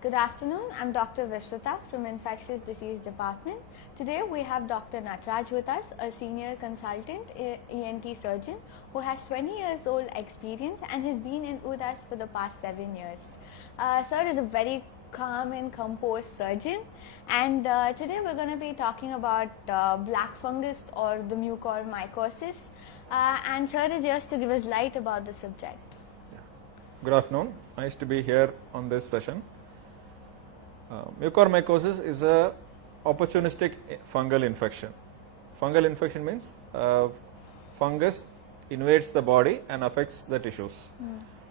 Good afternoon. I'm Dr. Vishrata from Infectious Disease Department. Today we have Dr. Nataraj with us, a senior consultant ENT surgeon who has 20 years old experience and has been with us for the past 7 years. Sir is a very calm and composed surgeon, and today we're going to be talking about black fungus or the mucormycosis, and sir is here to give us light about the subject. Good afternoon. Nice to be here on this session. Mucormycosis is a opportunistic fungal infection. Fungal infection means fungus invades the body and affects the tissues.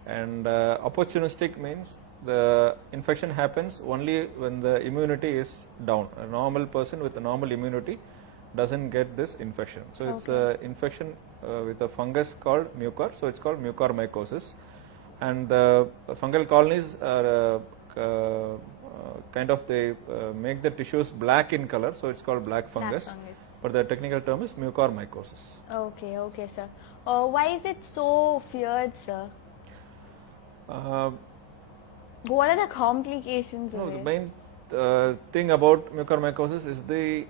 And opportunistic means the infection happens only when the immunity is down. A normal person with a normal immunity doesn't get this infection. So it's an infection with a fungus called mucor. So it's called mucormycosis. And the fungal colonies are they make the tissues black in color, so it's called black fungus. But the technical term is mucormycosis. Okay, sir. Why is it so feared, sir? What are the complications of it? The main thing about mucormycosis is the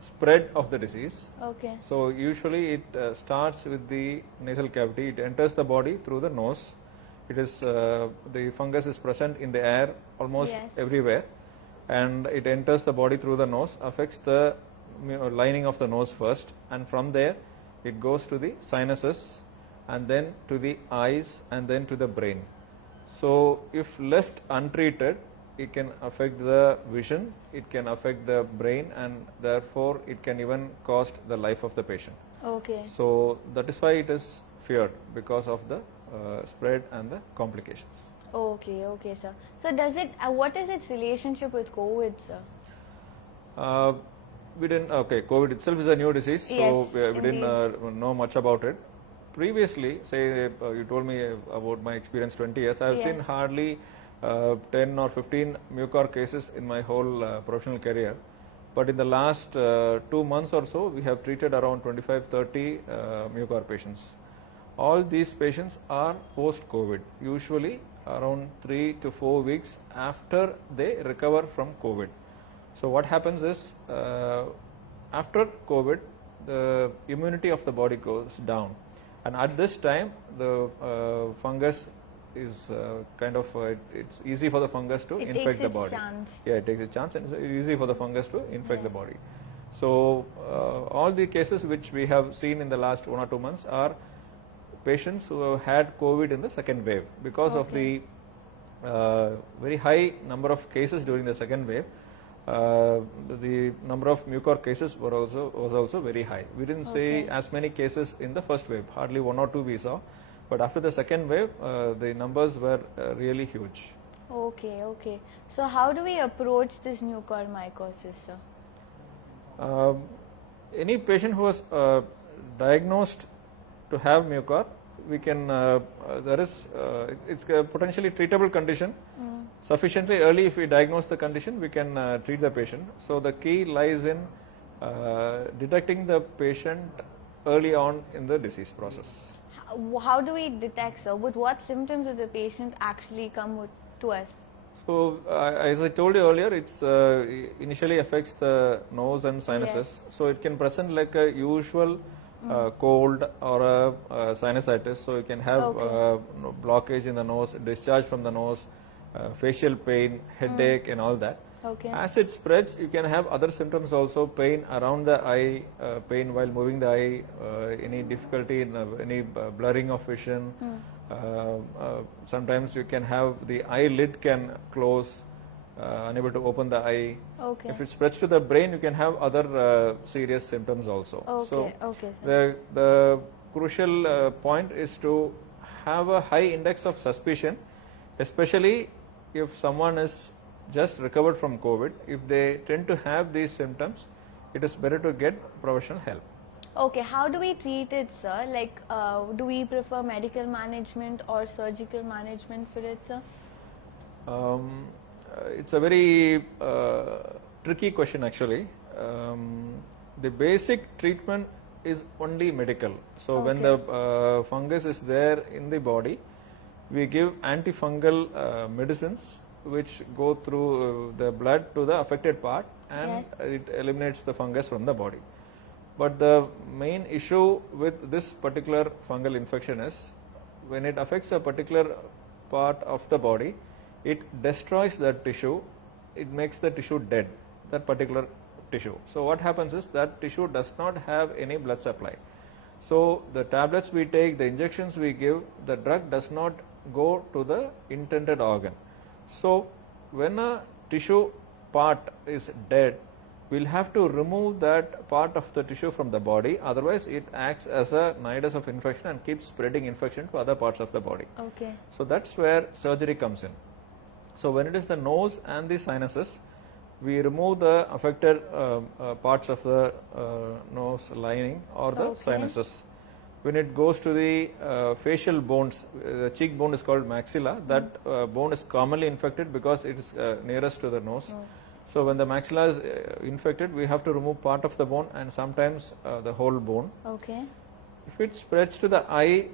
spread of the disease. Okay. So usually it starts with the nasal cavity. It enters the body through the nose. It is the fungus is present in the air almost everywhere, and it enters the body through the nose, affects the lining of the nose first, and from there it goes to the sinuses, and then to the eyes, and then to the brain. So if left untreated, it can affect the vision, it can affect the brain, and therefore it can even cost the life of the patient. Okay. So that is why it is feared, because of the spread and the complications. Okay, sir. So does it? What is its relationship with COVID, sir? COVID itself is a new disease, so we didn't know much about it. Previously, say you told me about my experience 20 years, I have seen hardly 10 or 15 mucor cases in my whole professional career. But in the last 2 months or so, we have treated around 25-30 mucor patients. All these patients are post-COVID, usually around 3 to 4 weeks after they recover from COVID. So what happens is, after COVID, the immunity of the body goes down, and at this time the fungus is it's easy for the fungus to infect the body. It takes a chance, and it's easy for the fungus to infect the body. So all the cases which we have seen in the last 1 or 2 months are patients who have had COVID in the second wave. Because of the very high number of cases during the second wave, the number of mucor cases was also very high. We didn't see as many cases in the first wave, hardly 1 or 2 we saw, but after the second wave, the numbers were really huge. Okay. So how do we approach this mucormycosis, sir? Any patient who was diagnosed to have mucor, we can it's a potentially treatable condition. Sufficiently early, if we diagnose the condition, we can treat the patient. So the key lies in detecting the patient early on in the disease process. How do we detect, sir? With what symptoms will the patient actually come to us? So as I told you earlier, it's initially affects the nose and sinuses. So it can present like a usual cold or a sinusitis. So you can have blockage in the nose, discharge from the nose, facial pain, headache, and all that. As it spreads, you can have other symptoms also: pain around the eye, pain while moving the eye, any difficulty in any blurring of vision. Sometimes you can have the eyelid can close, unable to open the eye. If it spreads to the brain, you can have other serious symptoms also. The crucial point is to have a high index of suspicion, especially if someone is just recovered from COVID. If they tend to have these symptoms, it is better to get professional help. Okay, how do we treat it, sir? Like, do we prefer medical management or surgical management for it, sir? It's a very tricky question, actually. The basic treatment is only medical. So when the fungus is there in the body, we give antifungal medicines which go through the blood to the affected part, and Yes. it eliminates the fungus from the body. But the main issue with this particular fungal infection is when it affects a particular part of the body, it destroys that tissue, it makes the tissue dead, that particular tissue. So what happens is that tissue does not have any blood supply. So the tablets we take, the injections we give, the drug does not go to the intended organ. So when a tissue part is dead, we'll have to remove that part of the tissue from the body, otherwise it acts as a nidus of infection and keeps spreading infection to other parts of the body. Okay. So that's where surgery comes in. So when it is the nose and the sinuses, we remove the affected parts of the nose lining or the Okay. sinuses. When it goes to the facial bones, the cheek bone is called maxilla. That bone is commonly infected because it is nearest to the nose. So when the maxilla is infected, we have to remove part of the bone and sometimes the whole bone. Okay. If it spreads to the eye,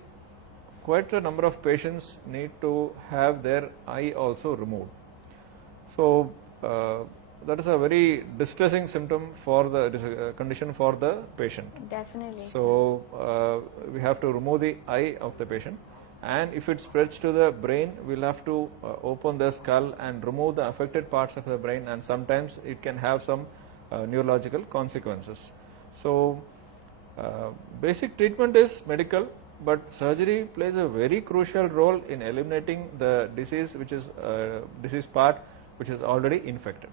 quite a number of patients need to have their eye also removed. So that is a very distressing symptom for the condition for the patient. Definitely. So we have to remove the eye of the patient, and if it spreads to the brain, we'll have to open the skull and remove the affected parts of the brain, and sometimes it can have some neurological consequences. So basic treatment is medical, but surgery plays a very crucial role in eliminating the disease, which is disease part which is already infected.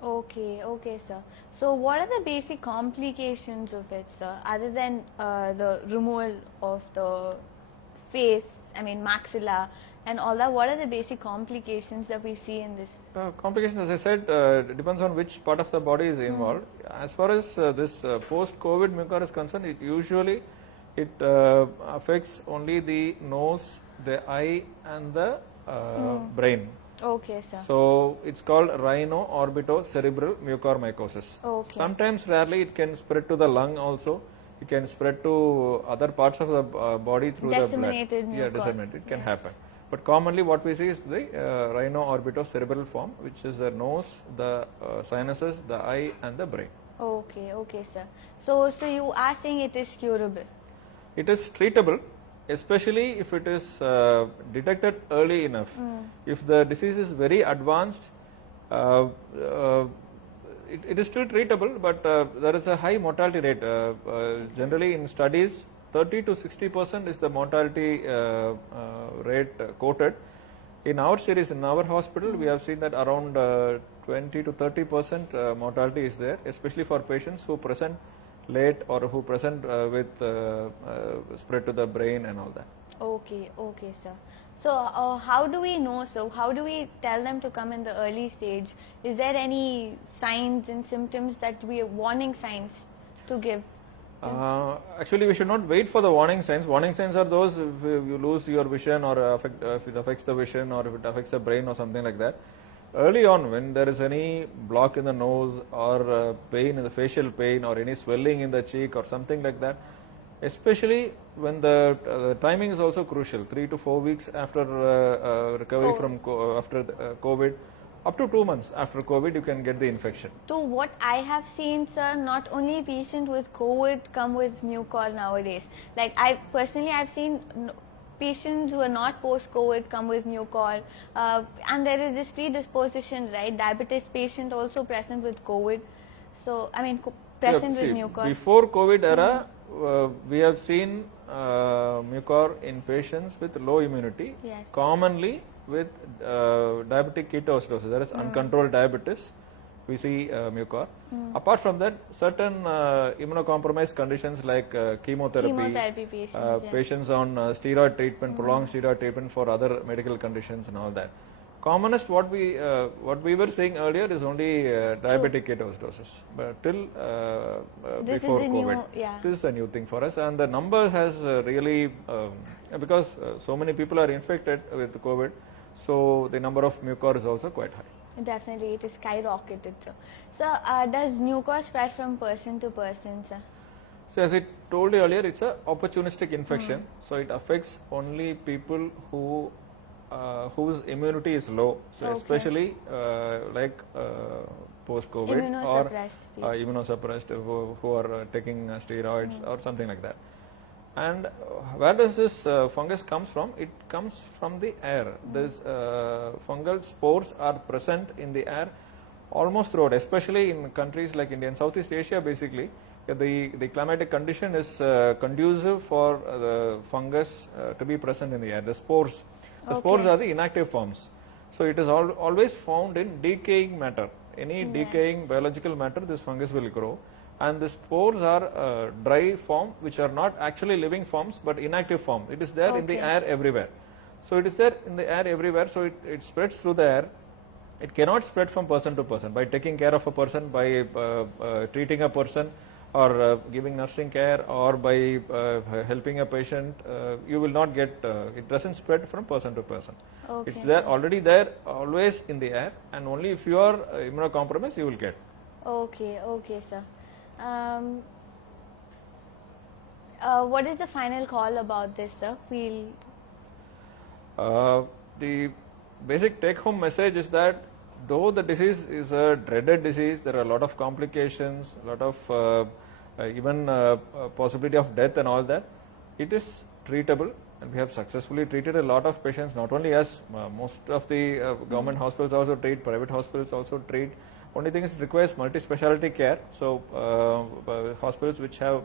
Okay, okay, sir. So, what are the basic complications of it, sir, other than the removal of the face, I mean maxilla and all that? What are the basic complications that we see in this? Complications, as I said, depends on which part of the body is involved. As far as this post-COVID mucor is concerned, it usually affects only the nose, the eye, and the brain. Okay, sir. So it's called rhino-orbitocerebral mucormycosis. Okay. Sometimes, rarely, it can spread to the lung also. It can spread to other parts of the body through Disseminated the blood. Yeah, mucor. disseminated. It can Yes. happen. But commonly, what we see is the rhino-orbitocerebral form, which is the nose, the sinuses, the eye, and the brain. Okay, okay, sir. So you are saying it is curable? It is treatable, especially if it is detected early enough. If the disease is very advanced, it is still treatable, but there is a high mortality rate. Generally, in studies, 30 to 60% is the mortality rate quoted. In our series, in our hospital, we have seen that around 20 to 30% mortality is there, especially for patients who present late or who present with spread to the brain and all that. Okay, okay, sir. So how do we know, so how do we tell them to come in the early stage? Is there any signs and symptoms that we are warning signs to give? Actually, we should not wait for the warning signs. Warning signs are those if you lose your vision or if it affects the vision or if it affects the brain or something like that. Early on, when there is any block in the nose or pain in the facial pain or any swelling in the cheek or something like that, especially when the timing is also crucial, 3 to 4 weeks after recovery from COVID, up to 2 months after COVID, you can get the infection. To what I have seen, sir, not only patients with COVID come with mucor nowadays. Like I've seen patients who are not post-COVID come with mucor, and there is this predisposition, right? Diabetes patient also present with COVID. So I mean present with mucor. Before COVID era, we have seen mucor in patients with low immunity, Yes. commonly with diabetic ketoacidosis, that is uncontrolled diabetes. We see mucor. Apart from that, certain immunocompromised conditions like chemotherapy patients, yes. patients on steroid treatment, prolonged steroid treatment for other medical conditions and all that. Commonest what we were saying earlier is only diabetic ketoacidosis, but till This before is a COVID, new, yeah. this is a new thing for us, and the number has really because so many people are infected with COVID, so the number of mucor is also quite high. Definitely, it is skyrocketed, sir. So, does mucor spread from person to person, sir? So as I told you earlier, it's a opportunistic infection, so it affects only people who whose immunity is low, so Okay. especially like post-COVID or Immunosuppressed people. immunosuppressed who are taking steroids or something like that. And where does this fungus comes from? It comes from the air. These fungal spores are present in the air almost throughout, especially in countries like India and Southeast Asia. Basically, the climatic condition is conducive for the fungus to be present in the air. The spores Okay. are the inactive forms. So it is always found in decaying matter. Any decaying biological matter, this fungus will grow. And the spores are dry form, which are not actually living forms but inactive form. It is there in the Okay. air everywhere. So it is there in the air everywhere. So it spreads through the air. It cannot spread from person to person. By taking care of a person, by treating a person, or giving nursing care, or by helping a patient, you will not get. It doesn't spread from person to person. Okay, It's there sir. already there, always in the air, and only if you are immunocompromised, you will get. Okay, okay, sir. What is the final call about this, sir? The basic take-home message is that though the disease is a dreaded disease, there are a lot of complications, a lot of even possibility of death and all that. It is treatable, and we have successfully treated a lot of patients. Not only us, most of the government hospitals also treat, private hospitals also treat. Only thing is it requires multi-speciality care. So hospitals which have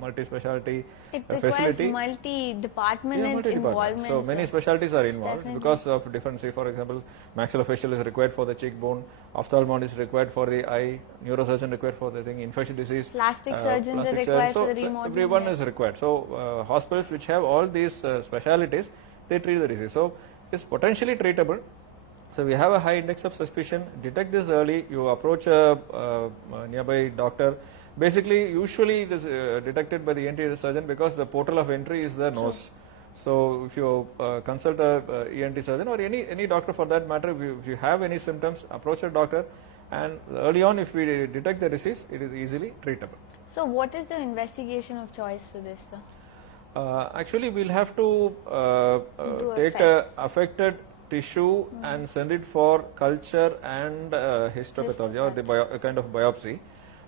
multi-speciality It requires facility. multi-department multi-department. involvement. So many sir. specialties are involved Definitely. because of different. Say for example, maxillofacial is required for the cheekbone, ophthalmologist is required for the eye, neurosurgeon required for the thing, infectious disease. Plastic surgeons are plastic required surgeon. for the So remodeling. everyone yes. is required. So hospitals which have all these specialities, they treat the disease. So it's potentially treatable. So we have a high index of suspicion. Detect this early. You approach a nearby doctor. Basically, usually it is detected by the ENT surgeon because the portal of entry is the nose. So if you consult a ENT surgeon or any doctor for that matter, if you have any symptoms, approach a doctor. And early on, if we detect the disease, it is easily treatable. So, what is the investigation of choice for this, sir? Actually, we'll have to Do a take FES. a affected tissue and send it for culture and histopathology or a kind of biopsy.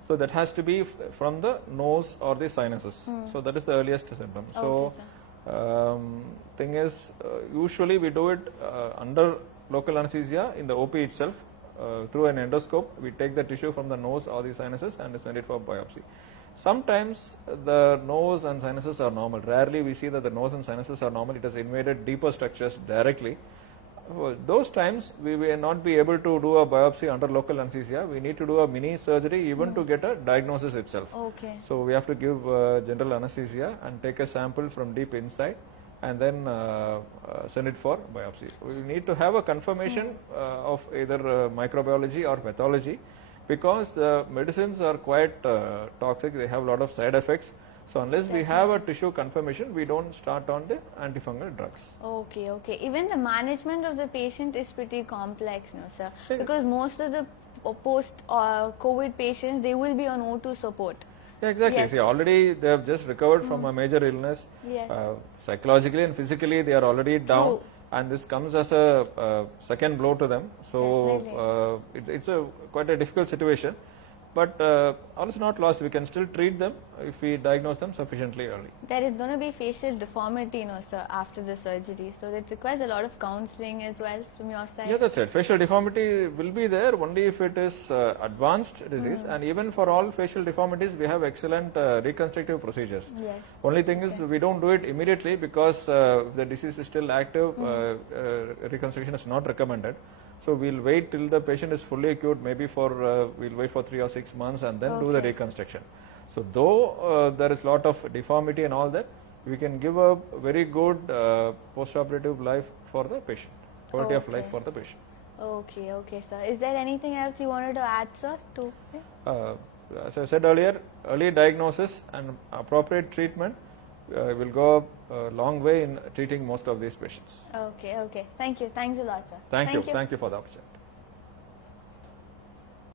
So that has to be from the nose or the sinuses. So that is the earliest symptom. So Okay, sir. thing is, usually we do it under local anesthesia in the OP itself. Through an endoscope, we take the tissue from the nose or the sinuses and send it for biopsy. Sometimes the nose and sinuses are normal. Rarely we see that the nose and sinuses are normal. It has invaded deeper structures directly. Those times we will not be able to do a biopsy under local anesthesia. We need to do a mini surgery even to get a diagnosis itself. Okay. So we have to give general anesthesia and take a sample from deep inside and then send it for biopsy. We need to have a confirmation of either microbiology or pathology because the medicines are quite toxic. They have a lot of side effects. So unless we have a tissue confirmation, we don't start on the antifungal drugs. Okay, okay. Even the management of the patient is pretty complex, no, sir? Yeah. Because most of the post-COVID patients, they will be on O2 support. Yeah, exactly. Yes. See, already they have just recovered from a major illness. Yes. Psychologically and physically, they are already down. True. And this comes as a second blow to them. So Definitely. it's quite a difficult situation. But all is not lost. We can still treat them if we diagnose them sufficiently early. There is going to be facial deformity, no, sir, after the surgery. So it requires a lot of counseling as well from your side. Yeah, that's it. Facial deformity will be there only if it is advanced disease. And even for all facial deformities, we have excellent reconstructive procedures. Yes. Only thing is we don't do it immediately because if the disease is still active, reconstruction is not recommended. So we'll wait till the patient is fully cured, maybe we'll wait for 3 or 6 months and then do the reconstruction. So though there is lot of deformity and all that, we can give a very good post-operative life for the patient, quality of life for the patient. Okay, okay, sir. Is there anything else you wanted to add, sir? As I said earlier, early diagnosis and appropriate treatment will go a long way in treating most of these patients. Okay, okay. Thank you. Thanks a lot, sir. Thank you for the opportunity.